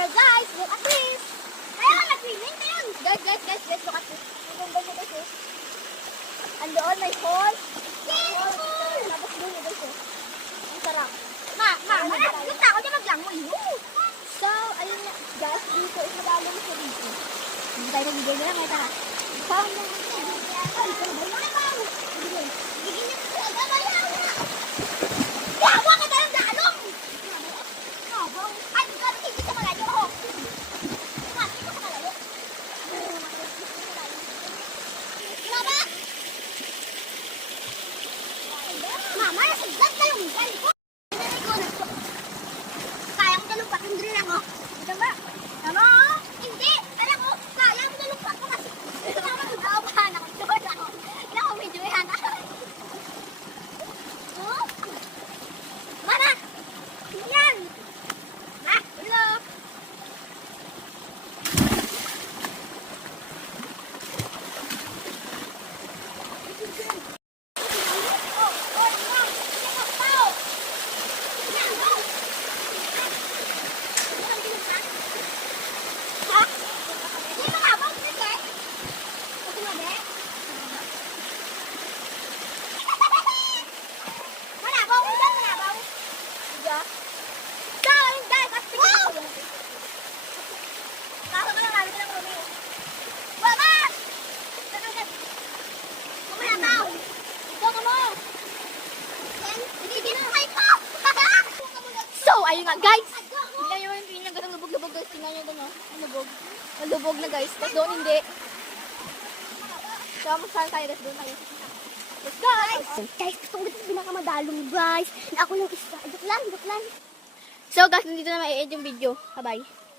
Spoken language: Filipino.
Pero guys, look at this. Ayun, nag-swimming na yun. Guys, look at this. Ang ganda niya guys. Andoon may hall. Tapos doon yung guys. Ang sarap. Gusto ako dyan maglangoy. So, ayun na. Guys, dito is magalang siya dito. Hindi tayo nag-video na lang. Ito ha. Found na. Ay, ito na ba? Bigyan niya. Yawa ka tayong dalong! Ay, gano'n hindi sa malayo ako. Hindi ko sa malayo. Mama! Mama, nasagdag ka yung gali ko. Kaya ko dalumpat, hindi rin ako. Ito ba? Tama ako? Hindi! Kaya ko, kaya ko dalumpat ko kasi. Ito naman, nagkakabahan ako. Tuwad ako. Hindi ako medyo yan. Mana? Yan! Hello! So, ayun nga guys. Tingnan nyo yung pinagandang lubog-lubog guys. Tingnan nyo doon oh. Lubog. Lubog na guys. Tapos doon hindi. So, masasahan tayo guys. Doon tayo. Let's go! Guys, itong ito pinakamadalong guys. Na ako yung isa. Joke lang. So guys, nandito na ma-edit yung video. Bye-bye.